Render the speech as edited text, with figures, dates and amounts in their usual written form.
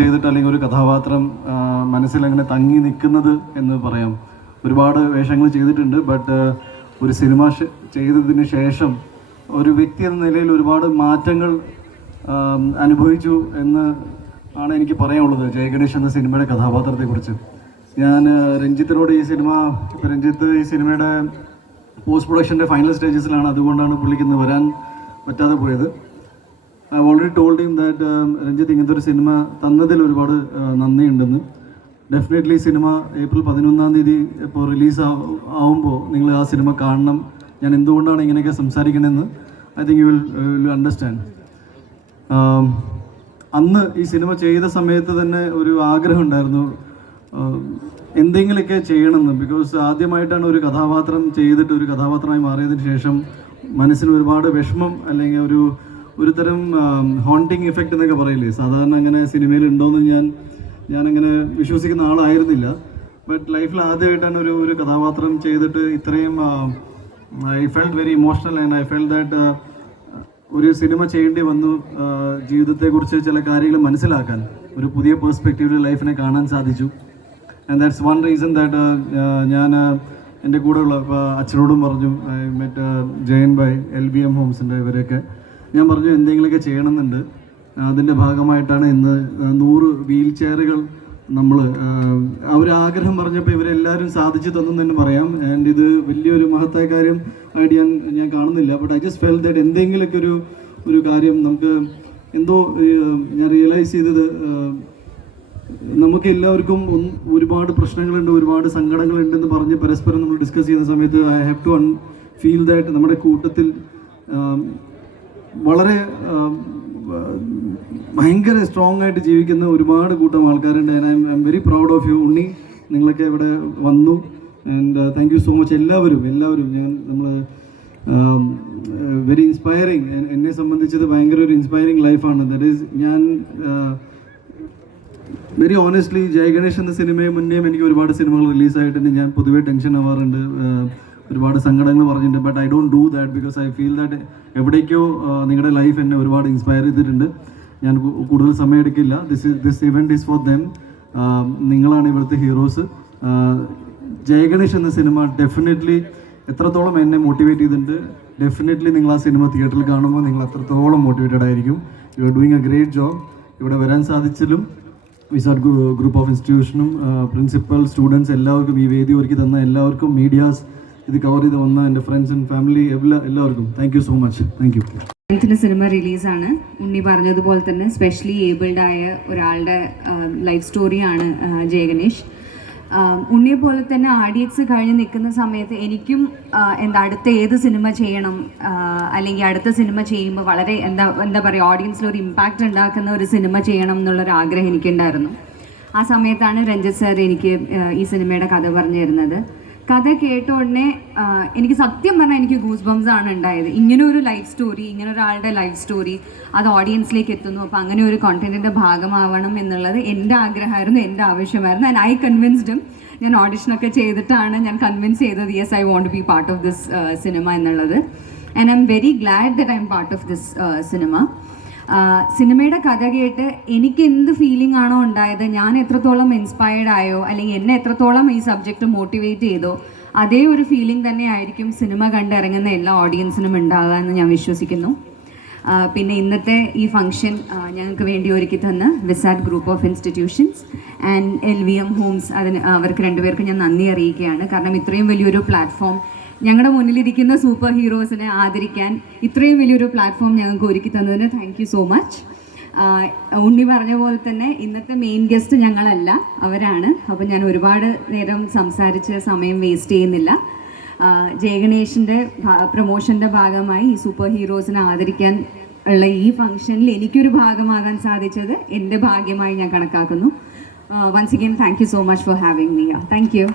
ചെയ്തിട്ട് അല്ലെങ്കിൽ ഒരു കഥാപാത്രം മനസ്സിൽ അങ്ങനെ തങ്ങി നിൽക്കുന്നത് എന്ന് പറയാം. ഒരുപാട് വേഷങ്ങൾ ചെയ്തിട്ടുണ്ട്. ബട്ട് ഒരു സിനിമ ചെയ്തതിന് ശേഷം ഒരു വ്യക്തി എന്ന നിലയിൽ ഒരുപാട് മാറ്റങ്ങൾ അനുഭവിച്ചു എന്ന് ആണ് എനിക്ക് പറയാനുള്ളത് ജയഗണേഷ് എന്ന സിനിമയുടെ കഥാപാത്രത്തെക്കുറിച്ച്. ഞാൻ രഞ്ജിത്തിനോട് ഈ സിനിമയുടെ പോസ്റ്റ് പ്രൊഡക്ഷൻ്റെ ഫൈനൽ സ്റ്റേജസിലാണ്. അതുകൊണ്ടാണ് പുള്ളിക്ക് വരാൻ പറ്റാതെ പോയത്. I already told him that Ranjith ഇങ്ങനത്തെ ഒരു സിനിമ തന്നതിൽ ഒരുപാട് നന്ദിയുണ്ടെന്ന്. ഡെഫിനറ്റ്ലി സിനിമ ഏപ്രിൽ 11 ഇപ്പോൾ റിലീസ് ആവുമ്പോൾ നിങ്ങൾ ആ സിനിമ കാണണം. ഞാൻ എന്തുകൊണ്ടാണ് ഇങ്ങനെയൊക്കെ സംസാരിക്കണമെന്ന് I think you will understand. അന്ന് ഈ സിനിമ ചെയ്ത സമയത്ത് തന്നെ ഒരു ആഗ്രഹം ഉണ്ടായിരുന്നു എന്തെങ്കിലുമൊക്കെ ചെയ്യണമെന്ന്. ബിക്കോസ് ആദ്യമായിട്ടാണ് ഒരു കഥാപാത്രം ചെയ്തിട്ട് ഒരു കഥാപാത്രമായി മാറിയതിന് ശേഷം മനസ്സിന് ഒരുപാട് വിഷമം അല്ലെങ്കിൽ ഒരു തരം ഹോണ്ടിങ് ഇഫക്റ്റ് എന്നൊക്കെ പറയില്ലേ, സാധാരണ അങ്ങനെ സിനിമയിൽ ഉണ്ടോയെന്ന് ഞാനങ്ങനെ വിശ്വസിക്കുന്ന ആളായിരുന്നില്ല. ബട്ട് ലൈഫിൽ ആദ്യമായിട്ടാണ് ഒരു കഥാപാത്രം ചെയ്തിട്ട് ഇത്രയും I felt very emotional and I felt that ഒരു സിനിമ ചെയ്യേണ്ടി വന്നു. ജീവിതത്തെക്കുറിച്ച് ചില കാര്യങ്ങൾ മനസ്സിലാക്കാൻ, ഒരു പുതിയ പേഴ്സ്പെക്റ്റീവിൽ ലൈഫിനെ കാണാൻ സാധിച്ചു. And that's one reason that ഞാൻ എൻ്റെ കൂടെയുള്ള അച്ഛനോടും പറഞ്ഞു, മറ്റ് ജയൻ ഭായ്, LBM ഹോംസിൻ്റെ ഇവരെയൊക്കെ ഞാൻ പറഞ്ഞു എന്തെങ്കിലുമൊക്കെ ചെയ്യണമെന്നുണ്ട്. അതിൻ്റെ ഭാഗമായിട്ടാണ് ഇന്ന് 100 വീൽ ചെയറുകൾ നമ്മൾ ഒരാഗ്രഹം പറഞ്ഞപ്പോൾ ഇവരെല്ലാവരും സാധിച്ചു തന്നു തന്നെ പറയാം. ആൻഡ് ഇത് വലിയൊരു മഹത്തായ കാര്യം ആയിട്ട് ഞാൻ കാണുന്നില്ല. But I just felt that എന്തെങ്കിലുമൊക്കെ ഒരു കാര്യം നമുക്ക് എന്തോ ഞാൻ റിയലൈസ് ചെയ്തത്, നമുക്ക് എല്ലാവർക്കും ഒരുപാട് പ്രശ്നങ്ങളുണ്ട്, ഒരുപാട് സങ്കടങ്ങളുണ്ടെന്ന് പറഞ്ഞ് പരസ്പരം നമ്മൾ ഡിസ്കസ് ചെയ്യുന്ന സമയത്ത് I have to feel that നമ്മുടെ കൂട്ടത്തിൽ വളരെ ഭയങ്കര സ്ട്രോങ് ആയിട്ട് ജീവിക്കുന്ന ഒരുപാട് കൂട്ടം ആൾക്കാരുണ്ട്. I'm very proud of you Unni. നിങ്ങളൊക്കെ ഇവിടെ വന്നു. And thank you so much എല്ലാവരും. നമ്മൾ വെരി ഇൻസ്പയറിങ്. എന്നെ സംബന്ധിച്ചത് ഭയങ്കര ഒരു ഇൻസ്പയറിങ് ലൈഫാണ്. ദാറ്റ് ഈസ് ഞാൻ വെരി ഓണസ്റ്റ്ലി ജയഗണേഷ് എന്ന സിനിമയെ മുന്നേയും എനിക്ക് ഒരുപാട് സിനിമകൾ റിലീസായിട്ടുണ്ട്. ഞാൻ പൊതുവേ ടെൻഷൻ ആവാറുണ്ട്, ഒരുപാട് സങ്കടങ്ങൾ പറഞ്ഞിട്ടുണ്ട്. But I don't do that because I feel that എവിടേക്കോ നിങ്ങളുടെ ലൈഫ് എന്നെ ഒരുപാട് ഇൻസ്പയർ ചെയ്തിട്ടുണ്ട്. ഞാൻ കൂടുതൽ സമയം എടുക്കില്ല. This event is four them. നിങ്ങളാണ് ഇവിടുത്തെ ഹീറോസ്. ജയഗണേഷ് എന്ന സിനിമ ഡെഫിനറ്റ്ലി എത്രത്തോളം എന്നെ മോട്ടിവേറ്റ് ചെയ്തിട്ടുണ്ട്. ഡെഫിനറ്റ്ലി നിങ്ങൾ ആ സിനിമ തിയേറ്ററിൽ കാണുമ്പോൾ നിങ്ങൾ അത്രത്തോളം മോട്ടിവേറ്റഡ് ആയിരിക്കും. You are doing a great job. ഇവിടെ വരാൻ സാധിച്ചാലും വിസാർഡ് ഗ്രൂപ്പ് ഓഫ് ഇൻസ്റ്റിറ്റ്യൂഷനും പ്രിൻസിപ്പൽ, സ്റ്റുഡൻസ് എല്ലാവർക്കും, ഈ വേദി ഒരുക്കി തന്ന എല്ലാവർക്കും, മീഡിയാസ് ഇത് കവർ ചെയ്ത് വന്ന എൻ്റെ ഫ്രണ്ട്സ് ആൻഡ് ഫാമിലി എല്ലാവർക്കും thank you so much. Thank you. Cinema റിലീസാണ്. ഉണ്ണി പറഞ്ഞതുപോലെ തന്നെ സ്പെഷ്യലി ഏബിൾഡ് ആയ ഒരാളുടെ ലൈഫ് സ്റ്റോറിയാണ് ജയഗണേഷ്. ഉണ്ണിയെ പോലെ തന്നെ RDX കഴിഞ്ഞ് നിൽക്കുന്ന സമയത്ത് എനിക്കും അടുത്ത ഏത് സിനിമ ചെയ്യണം, അല്ലെങ്കിൽ അടുത്ത സിനിമ ചെയ്യുമ്പോൾ വളരെ എന്താ പറയുക, ഓഡിയൻസിൽ ഒരു ഇമ്പാക്റ്റ് ഉണ്ടാക്കുന്ന ഒരു സിനിമ ചെയ്യണം എന്നുള്ളൊരു ആഗ്രഹം എനിക്കുണ്ടായിരുന്നു. ആ സമയത്താണ് രഞ്ജിത്ത് സാർ എനിക്ക് ഈ സിനിമയുടെ കഥ പറഞ്ഞു തരുന്നത്. കഥ കേട്ട ഉടനെ എനിക്ക് സത്യം പറഞ്ഞാൽ എനിക്ക് ഗൂസ് ബംസ് ആണ് ഉണ്ടായത്. ഇങ്ങനെ ഒരു ലൈഫ് സ്റ്റോറി, ഇങ്ങനെ ഒരാളുടെ ലൈഫ് സ്റ്റോറി അത് ഓഡിയൻസിലേക്ക് എത്തുന്നു. അപ്പോൾ അങ്ങനെ ഒരു കോണ്ടന്റിൻ്റെ ഭാഗമാവണം എന്നുള്ളത് എൻ്റെ ആഗ്രഹമായിരുന്നു, എൻ്റെ ആവശ്യമായിരുന്നു. ആൻഡ് ഐ കൺവിൻസ്ഡും. ഞാൻ ഓഡിഷനൊക്കെ ചെയ്തിട്ടാണ് ഞാൻ കൺവിൻസ് ചെയ്തത് yes I want to be part of this cinema എന്നുള്ളത്. And I'm very glad that I'm part of this cinema. സിനിമയുടെ കഥ കേട്ട് എനിക്ക് എന്ത് ഫീലിംഗ് ആണോ ഉണ്ടായത്, ഞാൻ എത്രത്തോളം ഇൻസ്പയർഡ് ആയോ അല്ലെങ്കിൽ എന്നെ എത്രത്തോളം ഈ സബ്ജക്റ്റ് മോട്ടിവേറ്റ് ചെയ്തോ, അതേ ഒരു ഫീലിംഗ് തന്നെ ആയിരിക്കും സിനിമ കണ്ടിറങ്ങുന്ന എല്ലാ ഓഡിയൻസിനും ഉണ്ടാകുക എന്ന് ഞാൻ വിശ്വസിക്കുന്നു. പിന്നെ ഇന്നത്തെ ഈ ഫംഗ്ഷൻ ഞങ്ങൾക്ക് വേണ്ടി ഒരുക്കി തന്ന wizard group of institutions and LVM homes, അവർക്ക് രണ്ടുപേർക്കും ഞാൻ നന്ദി അറിയിക്കുകയാണ്. കാരണം ഇത്രയും വലിയൊരു പ്ലാറ്റ്ഫോം, ഞങ്ങളുടെ മുന്നിലിരിക്കുന്ന സൂപ്പർ ഹീറോസിനെ ആദരിക്കാൻ ഇത്രയും വലിയൊരു പ്ലാറ്റ്ഫോം ഞങ്ങൾക്ക് ഒരുക്കി തന്നതിന് താങ്ക് യു സോ മച്ച്. ഉണ്ണി പറഞ്ഞ പോലെ തന്നെ ഇന്നത്തെ മെയിൻ ഗസ്റ്റ് ഞങ്ങളല്ല, അവരാണ്. അപ്പോൾ ഞാൻ ഒരുപാട് നേരം സംസാരിച്ച് സമയം വേസ്റ്റ് ചെയ്യുന്നില്ല. ജയഗണേഷിൻ്റെ പ്രൊമോഷൻ്റെ ഭാഗമായി ഈ സൂപ്പർ ഹീറോസിനെ ആദരിക്കാൻ ഉള്ള ഈ ഫംഗ്ഷനിൽ എനിക്കൊരു ഭാഗമാകാൻ സാധിച്ചത് എൻ്റെ ഭാഗ്യമായി ഞാൻ കണക്കാക്കുന്നു. Once again thank you so much for having me. Thank U.